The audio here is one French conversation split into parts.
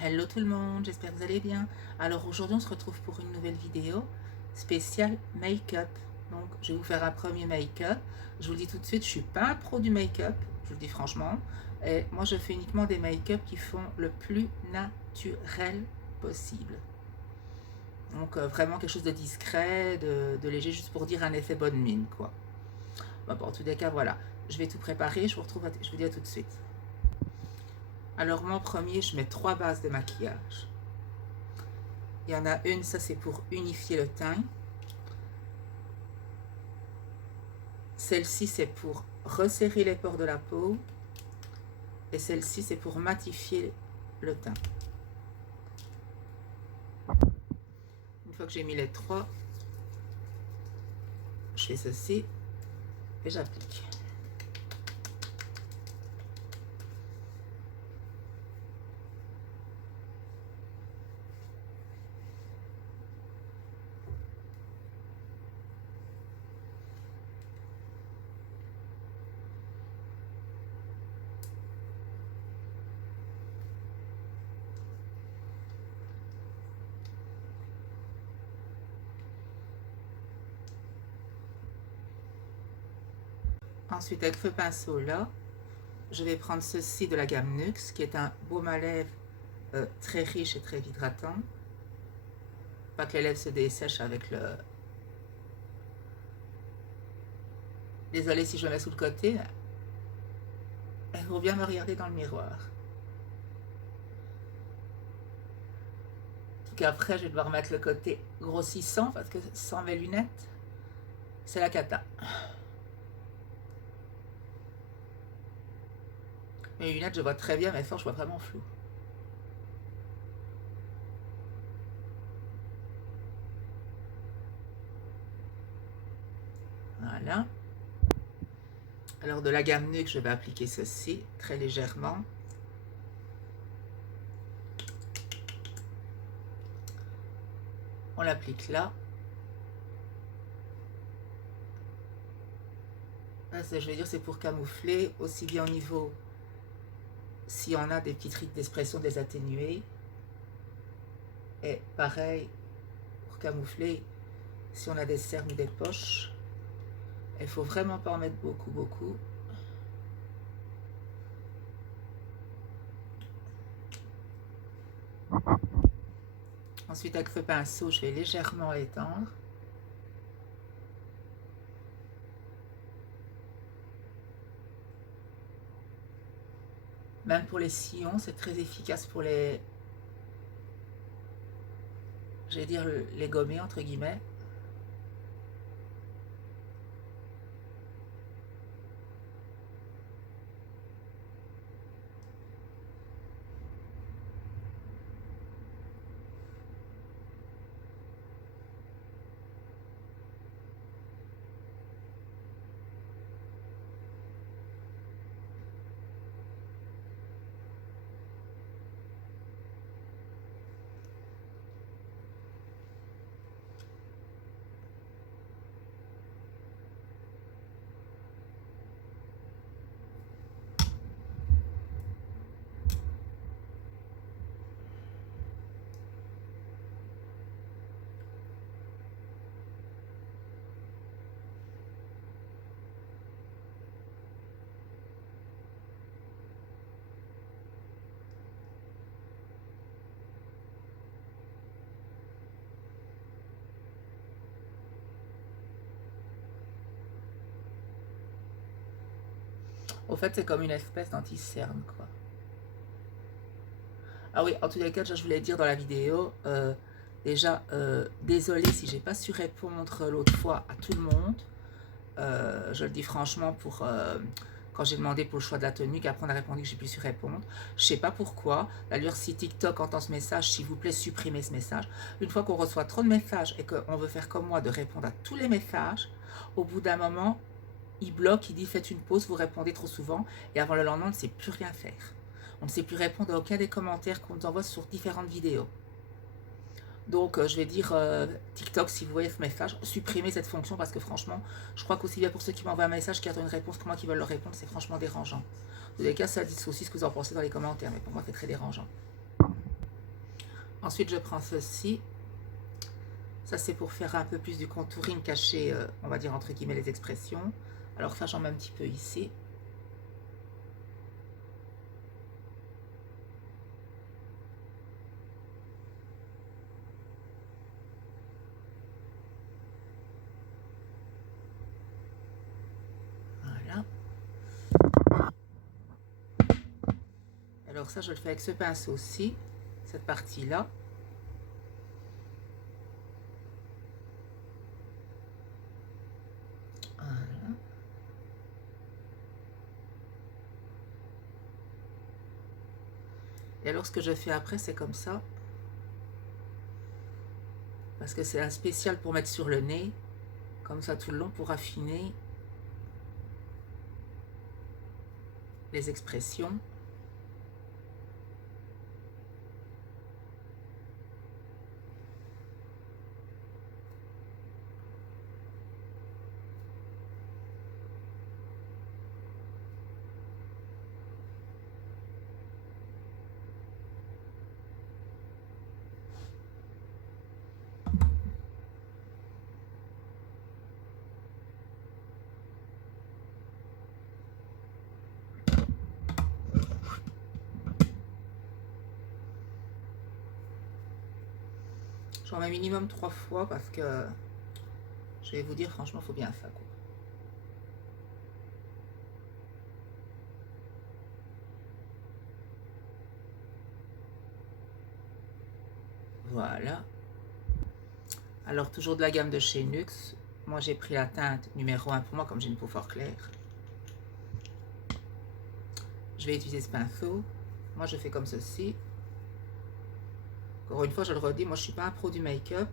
Hello tout le monde, j'espère que vous allez bien. Alors aujourd'hui on se retrouve pour une nouvelle vidéo spéciale make-up. Donc je vais vous faire un premier make-up. Je vous le dis tout de suite, je ne suis pas un pro du make-up, je vous le dis franchement. Et moi je fais uniquement des make-up qui font le plus naturel possible. Donc vraiment quelque chose de discret, de léger, juste pour dire un effet bonne mine quoi. Bon, en tous les cas voilà, je vais tout préparer, je vous retrouve, je vous dis à tout de suite. Alors moi en premier je mets 3 bases de maquillage. Il y en a une, ça c'est pour unifier le teint. Celle-ci c'est pour resserrer les pores de la peau. Et celle-ci c'est pour matifier le teint. Une fois que j'ai mis les 3, je fais ceci et j'applique. Ensuite, avec feu pinceau là, je vais prendre ceci de la gamme Nuxe, qui est un baume à lèvres très riche et très hydratant. Pas que les lèvres se dessèchent avec le... Désolée si je le mets sous le côté. Il faut bien me regarder dans le miroir. En tout cas, après, je vais devoir mettre le côté grossissant, parce que sans mes lunettes, c'est la cata. Mes lunettes, je vois très bien, mais fort, je vois vraiment flou. Voilà. Alors, de la gamme Nuxe, je vais appliquer ceci très légèrement. On l'applique là. Là, je vais dire, c'est pour camoufler, aussi bien au niveau, si on a des petites rides d'expression, des atténués. Et pareil, pour camoufler, si on a des cernes ou des poches. Il ne faut vraiment pas en mettre beaucoup, beaucoup. Ensuite, avec feu pinceau, je vais légèrement étendre. Même pour les sillons, c'est très efficace pour les... J'allais dire les gommer, entre guillemets. Au fait, c'est comme une espèce d'anti-cerne, quoi. Ah oui, en tous les cas, je voulais dire dans la vidéo, déjà, désolé si j'ai pas su répondre l'autre fois à tout le monde. Je le dis franchement pour quand j'ai demandé pour le choix de la tenue, qu'après on a répondu que j'ai plus su répondre. Je sais pas pourquoi. D'ailleurs, si TikTok entend ce message, s'il vous plaît, supprimez ce message. Une fois qu'on reçoit trop de messages et qu'on veut faire comme moi, de répondre à tous les messages, au bout d'un moment, il bloque, il dit faites une pause, vous répondez trop souvent, et avant le lendemain, on ne sait plus rien faire. On ne sait plus répondre à aucun des commentaires qu'on nous envoie sur différentes vidéos. Donc, je vais dire TikTok, si vous voyez ce message, supprimez cette fonction parce que franchement, je crois qu'aussi bien pour ceux qui m'envoient un message, qui attendent une réponse, que moi qui veulent leur répondre, c'est franchement dérangeant. Dans tous les cas, ça dit aussi ce que vous en pensez dans les commentaires, mais pour moi, c'est très dérangeant. Ensuite, je prends ceci. Ça, c'est pour faire un peu plus du contouring, cacher, on va dire, entre guillemets, les expressions. Alors ça, j'en mets un petit peu ici. Voilà. Alors ça, je le fais avec ce pinceau aussi, cette partie-là. Voilà. Et alors, ce que je fais après, c'est comme ça. Parce que c'est un spécial pour mettre sur le nez. Comme ça, tout le long, pour affiner les expressions. J'en mets minimum 3 fois parce que je vais vous dire, franchement, il faut bien ça, quoi. Voilà. Alors, toujours de la gamme de chez NYX. Moi, j'ai pris la teinte numéro 1 pour moi, comme j'ai une peau fort claire. Je vais utiliser ce pinceau. Moi, je fais comme ceci. Encore une fois, je le redis, moi, je ne suis pas un pro du make-up.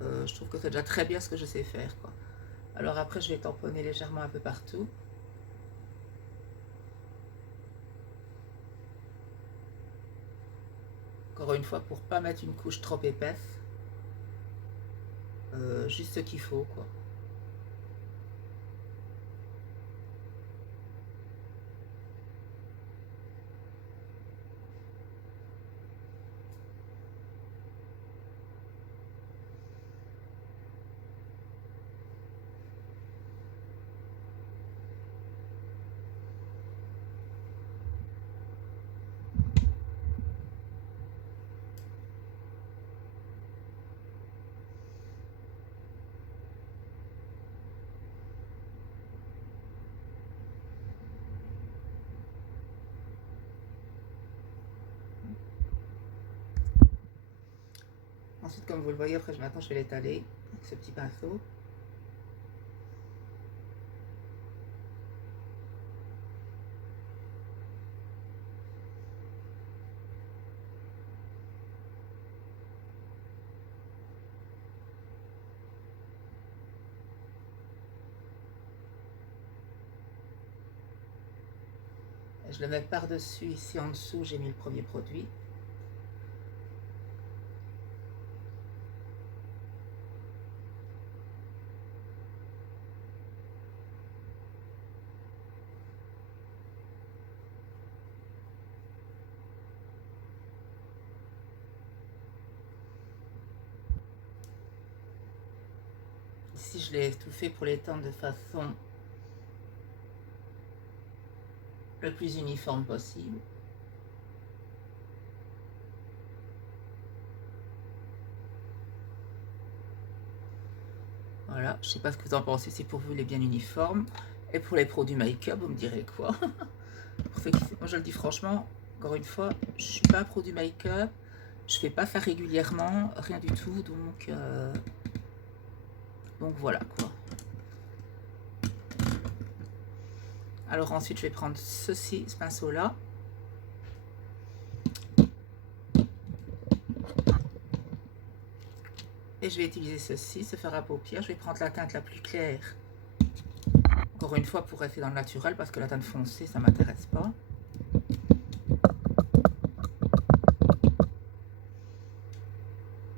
Je trouve que c'est déjà très bien ce que je sais faire, quoi. Alors après, je vais tamponner légèrement un peu partout. Encore une fois, pour pas mettre une couche trop épaisse. Juste ce qu'il faut, quoi. Ensuite, comme vous le voyez, après maintenant je vais l'étaler avec ce petit pinceau. Et je le mets par-dessus, ici en dessous, j'ai mis le premier produit. Ici, je l'ai tout fait pour l'étendre de façon le plus uniforme possible. Voilà, je sais pas ce que vous en pensez, si pour vous il est bien uniforme. Et pour les pros du make-up, vous me direz quoi? Moi je le dis franchement, encore une fois, je suis pas un pro du make-up. Je fais pas ça régulièrement, rien du tout, donc voilà quoi. Alors ensuite je vais prendre ceci, ce pinceau là. Et je vais utiliser ceci, ce fard à paupières. Je vais prendre la teinte la plus claire. Encore une fois, pour rester dans le naturel, parce que la teinte foncée, ça ne m'intéresse pas.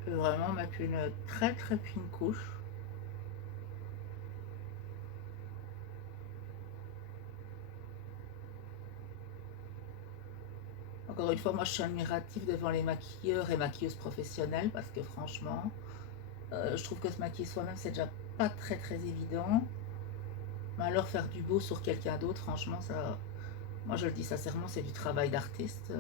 Je vais vraiment mettre une très très fine couche. Encore une fois, moi je suis admirative devant les maquilleurs et maquilleuses professionnelles parce que franchement, je trouve que se maquiller soi-même c'est déjà pas très très évident. Mais alors faire du beau sur quelqu'un d'autre, franchement, ça, moi je le dis sincèrement, c'est du travail d'artiste.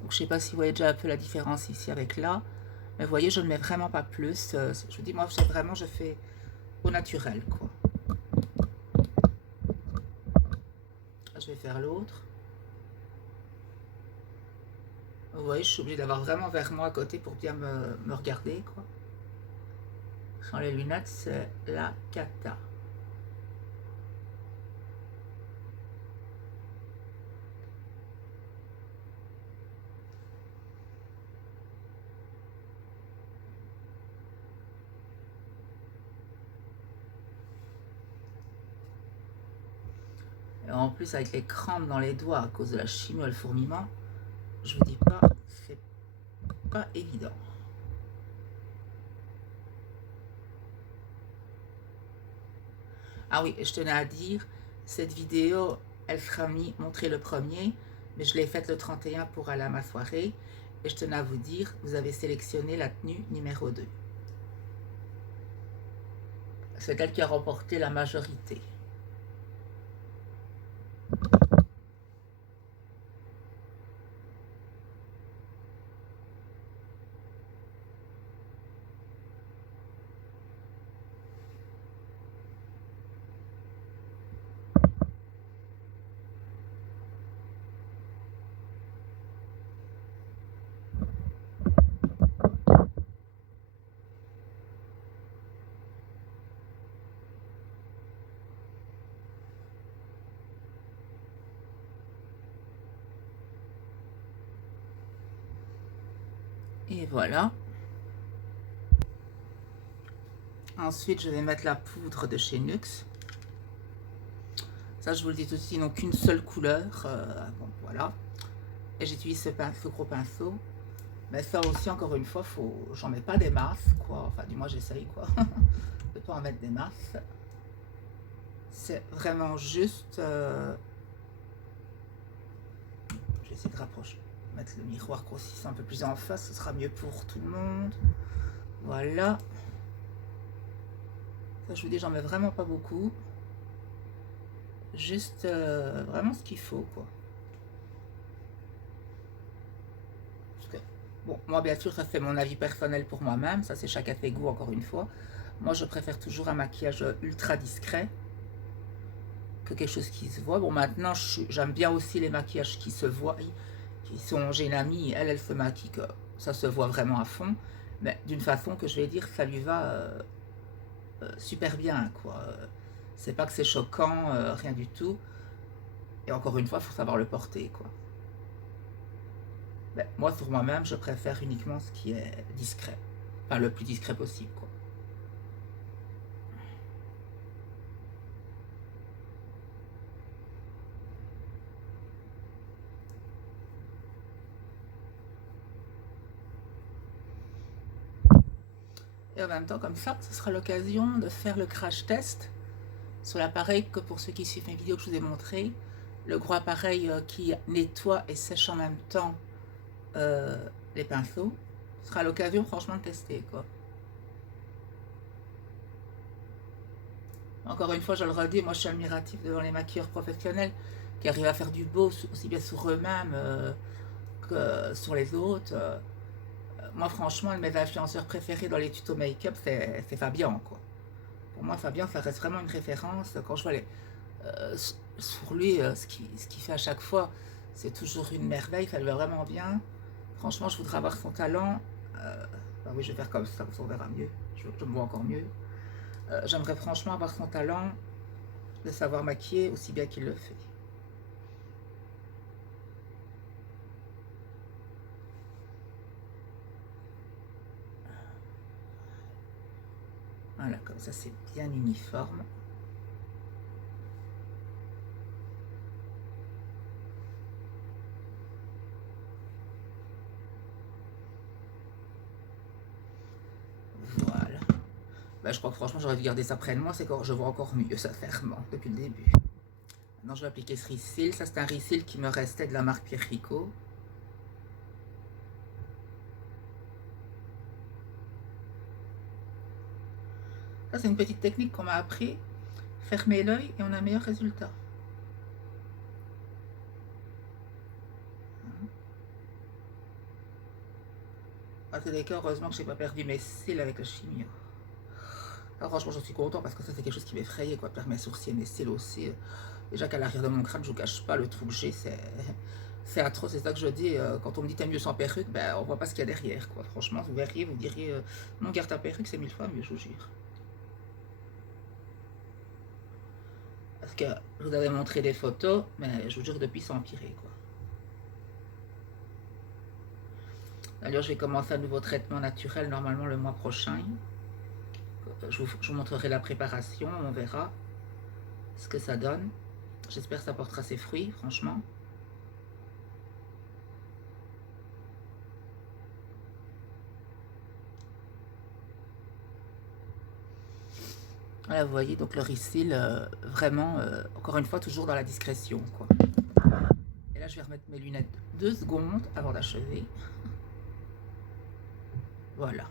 Donc je sais pas si vous voyez déjà un peu la différence ici avec là. Mais vous voyez, je ne mets vraiment pas plus. Je vous dis, moi, vraiment, je fais au naturel, quoi. Je vais faire l'autre. Vous voyez, je suis obligée d'avoir vraiment vers moi à côté pour bien me regarder, quoi. Sans les lunettes, c'est la cata. Et en plus, avec les crampes dans les doigts à cause de la chimio et le fourmillement, je vous dis pas, c'est pas évident. Ah oui, et je tenais à dire, cette vidéo, elle sera montrée le 1er, mais je l'ai faite le 31 pour aller à ma soirée. Et je tenais à vous dire, vous avez sélectionné la tenue numéro 2. C'est elle qui a remporté la majorité. Et voilà. Ensuite, je vais mettre la poudre de chez NYX. Ça, je vous le dis tout de suite, ils n'ont qu'une seule couleur. Bon, voilà. Et j'utilise ce gros pinceau. Mais ça aussi, encore une fois, j'en mets pas des masses, quoi. Enfin, du moins, j'essaye, quoi. De pas en mettre des masses. C'est vraiment juste... Je vais essayer de rapprocher. Mettre le miroir grossissant un peu plus en face, ce sera mieux pour tout le monde. Voilà. Ça, je vous dis, j'en mets vraiment pas beaucoup. Juste vraiment ce qu'il faut, quoi. Parce que, bon, moi, bien sûr, ça fait mon avis personnel pour moi-même. Ça, c'est chacun ses goûts, encore une fois. Moi, je préfère toujours un maquillage ultra discret que quelque chose qui se voit. Bon, maintenant, j'aime bien aussi les maquillages qui se voient, qui sont... J'ai une amie, elle se maquille, que ça se voit vraiment à fond, mais d'une façon que je vais dire, ça lui va super bien, quoi. C'est pas que c'est choquant, rien du tout. Et encore une fois, il faut savoir le porter, quoi. Ben, moi, sur moi-même, je préfère uniquement ce qui est discret. Enfin, le plus discret possible, quoi. Et en même temps, comme ça, ce sera l'occasion de faire le crash test sur l'appareil que pour ceux qui suivent mes vidéos que je vous ai montré. Le gros appareil qui nettoie et sèche en même temps les pinceaux. Ce sera l'occasion, franchement, de tester, quoi. Encore une fois, je le redis, moi je suis admirative devant les maquilleurs professionnels qui arrivent à faire du beau aussi bien sur eux-mêmes que sur les autres. Moi, franchement, un de mes influenceurs préférés dans les tutos make-up, c'est Fabien, quoi. Pour moi, Fabien, ça reste vraiment une référence. Quand je vois sur lui, ce qu'il fait à chaque fois, c'est toujours une merveille, ça lui va vraiment bien. Franchement, je voudrais avoir son talent. Ben oui, je vais faire comme ça, on verra mieux. Je me vois encore mieux. J'aimerais franchement avoir son talent de savoir maquiller aussi bien qu'il le fait. Voilà, comme ça c'est bien uniforme. Ben, je crois que franchement, j'aurais dû garder ça près de moi. C'est que je vois encore mieux, sincèrement, depuis le début. Maintenant, je vais appliquer ce Reseal. Ça, c'est un Reseal qui me restait de la marque Pierre Ricot. Ça, c'est une petite technique qu'on m'a appris. Fermer l'œil et on a un meilleur résultat. À tous les cas, heureusement que je n'ai pas perdu mes cils avec la chimio. Alors franchement, j'en suis content parce que ça, c'est quelque chose qui m'effrayait, quoi. Perdre mes sourcils et mes cils aussi. Déjà qu'à l'arrière de mon crâne, je vous cache pas, le trou que j'ai, c'est atroce. C'est ça que je dis. Quand on me dit t'es mieux sans perruque, ben on voit pas ce qu'il y a derrière, quoi. Franchement, vous verriez, vous diriez non, garde ta perruque, c'est 1000 fois mieux, je vous jure. Parce que je vous avais montré des photos, mais je vous jure, depuis, c'est empiré, quoi. D'ailleurs, je vais commencer un nouveau traitement naturel normalement le mois prochain. Je vous montrerai la préparation, on verra ce que ça donne. J'espère que ça portera ses fruits, franchement. Voilà, vous voyez, donc le Reseal, vraiment, encore une fois, toujours dans la discrétion, quoi. Et là, je vais remettre mes lunettes 2 secondes avant d'achever. Voilà.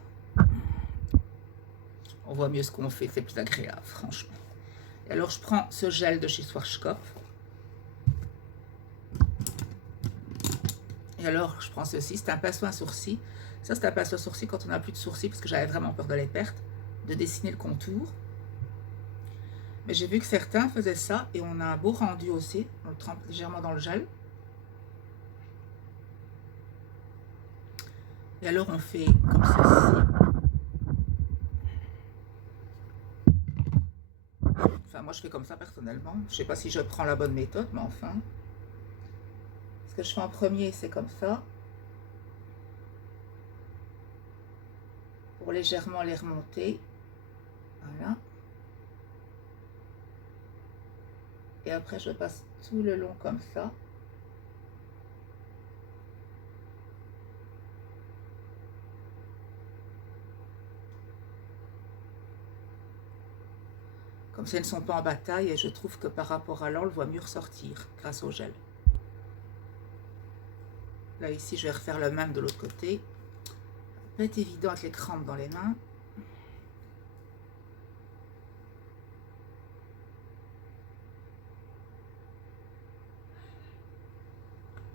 On voit mieux ce qu'on fait, c'est plus agréable, franchement. Et alors, je prends ce gel de chez Schwarzkopf. Et alors, je prends ceci, c'est un pinceau à sourcils. Ça, c'est un pinceau à sourcils quand on n'a plus de sourcils, parce que j'avais vraiment peur de les perdre, de dessiner le contour. Mais j'ai vu que certains faisaient ça, et on a un beau rendu aussi. On le trempe légèrement dans le gel. Et alors, on fait comme ceci. Enfin, moi, je fais comme ça, personnellement. Je ne sais pas si je prends la bonne méthode, mais enfin. Ce que je fais en premier, c'est comme ça. Pour légèrement les remonter. Voilà. Et après, je passe tout le long comme ça. Comme ça, elles ne sont pas en bataille et je trouve que par rapport à là, on le voit mieux ressortir grâce au gel. Là, ici, je vais refaire le même de l'autre côté. Ça peut être évident avec les crampes dans les mains.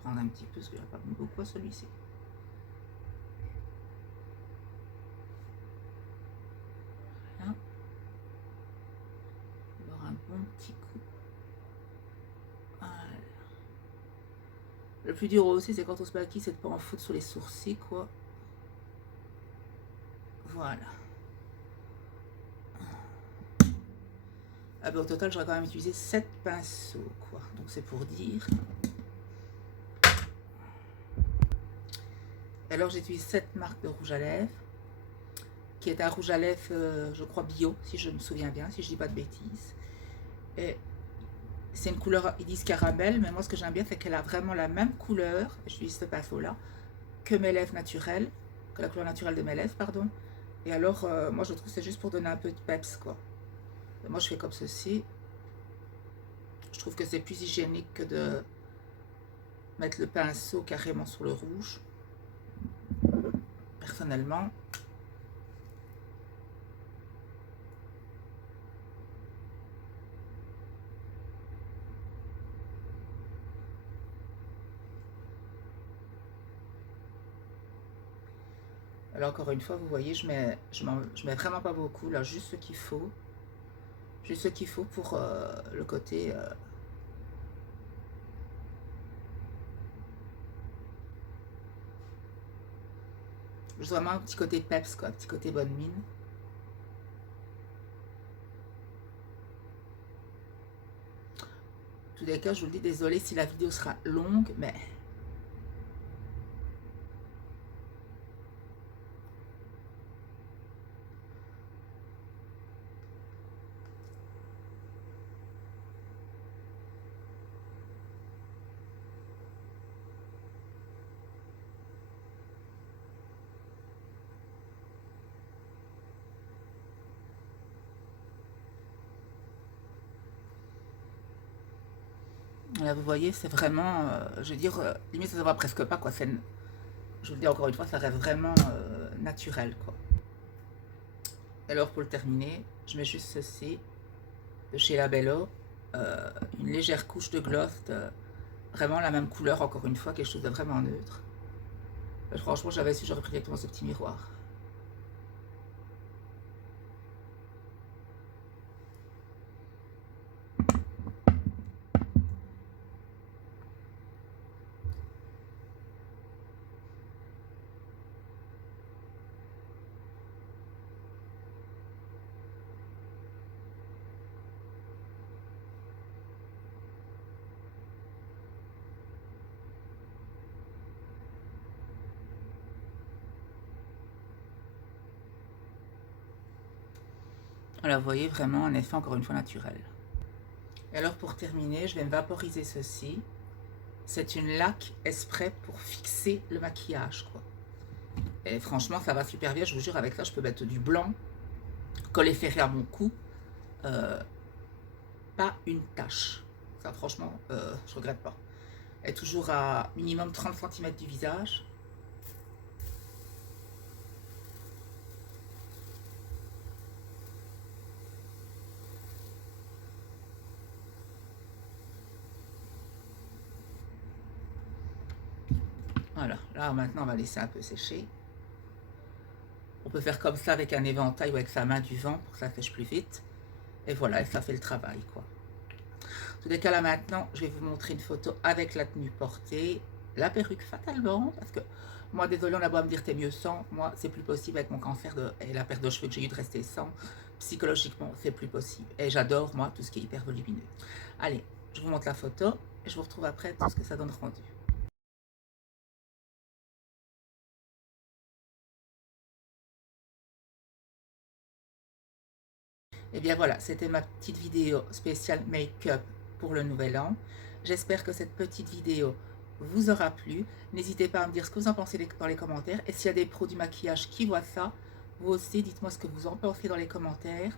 Prendre un petit peu, parce qu'il n'y a pas beaucoup à celui-ci. Voilà. Alors, un bon petit coup. Voilà. Le plus dur aussi, c'est quand on se maquille, c'est de ne pas en foutre sur les sourcils, quoi. Voilà. Ah ben, au total, j'aurais quand même utilisé 7 pinceaux, quoi. Donc, c'est pour dire. Alors, j'utilise cette marque de rouge à lèvres, qui est un rouge à lèvres, je crois, bio, si je me souviens bien, si je dis pas de bêtises. Et c'est une couleur, ils disent caramel, mais moi, ce que j'aime bien, c'est qu'elle a vraiment la même couleur, j'utilise ce pinceau-là, que mes lèvres naturelles, que la couleur naturelle de mes lèvres, pardon. Et alors, moi, je trouve que c'est juste pour donner un peu de peps, quoi. Et moi, je fais comme ceci. Je trouve que c'est plus hygiénique que de mettre le pinceau carrément sur le rouge. Personnellement. Alors, encore une fois, vous voyez, je mets vraiment pas beaucoup, là, juste ce qu'il faut. Juste ce qu'il faut pour le côté... juste vraiment un petit côté peps, quoi, un petit côté bonne mine. En tous les cas, je vous le dis, désolé si la vidéo sera longue, mais... Là, vous voyez, c'est vraiment, je veux dire, limite ça se voit presque pas, quoi. Je vous le dis encore une fois, ça reste vraiment naturel, quoi. Alors, pour le terminer, je mets juste ceci, de chez Labello, une légère couche de gloss, vraiment la même couleur, encore une fois, quelque chose de vraiment neutre. Franchement, j'avais su, j'aurais pris directement ce petit miroir. Voilà, vous voyez vraiment un effet encore une fois naturel. Et alors pour terminer, je vais me vaporiser ceci. C'est une laque exprès pour fixer le maquillage, quoi. Et franchement, ça va super bien, je vous jure, avec ça, je peux mettre du blanc, coller ferré à mon cou, pas une tache. Ça, franchement, je regrette pas. Et toujours à minimum 30 cm du visage. Voilà, là maintenant on va laisser un peu sécher. On peut faire comme ça avec un éventail ou avec sa main du vent pour que ça sèche plus vite. Et voilà, et ça fait le travail, quoi. En tous les cas, là maintenant, je vais vous montrer une photo avec la tenue portée, la perruque fatalement, parce que moi, désolé, on a beau me dire t'es mieux sans, moi, c'est plus possible avec mon cancer et la perte de cheveux que j'ai eu de rester sans. Psychologiquement, c'est plus possible. Et j'adore, moi, tout ce qui est hyper volumineux. Allez, je vous montre la photo et je vous retrouve après tout ce que ça donne rendu. Et bien voilà, c'était ma petite vidéo spéciale make-up pour le nouvel an. J'espère que cette petite vidéo vous aura plu. N'hésitez pas à me dire ce que vous en pensez dans les commentaires. Et s'il y a des pros du maquillage qui voient ça, vous aussi, dites-moi ce que vous en pensez dans les commentaires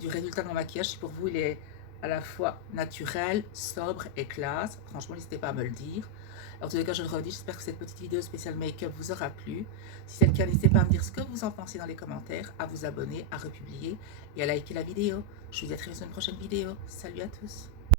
du résultat de mon maquillage. Si pour vous, il est à la fois naturel, sobre et classe. Franchement, n'hésitez pas à me le dire. En tous les cas, je le redis, j'espère que cette petite vidéo spéciale make-up vous aura plu. Si c'est le cas, n'hésitez pas à me dire ce que vous en pensez dans les commentaires, à vous abonner, à republier et à liker la vidéo. Je vous dis à très bientôt dans une prochaine vidéo. Salut à tous!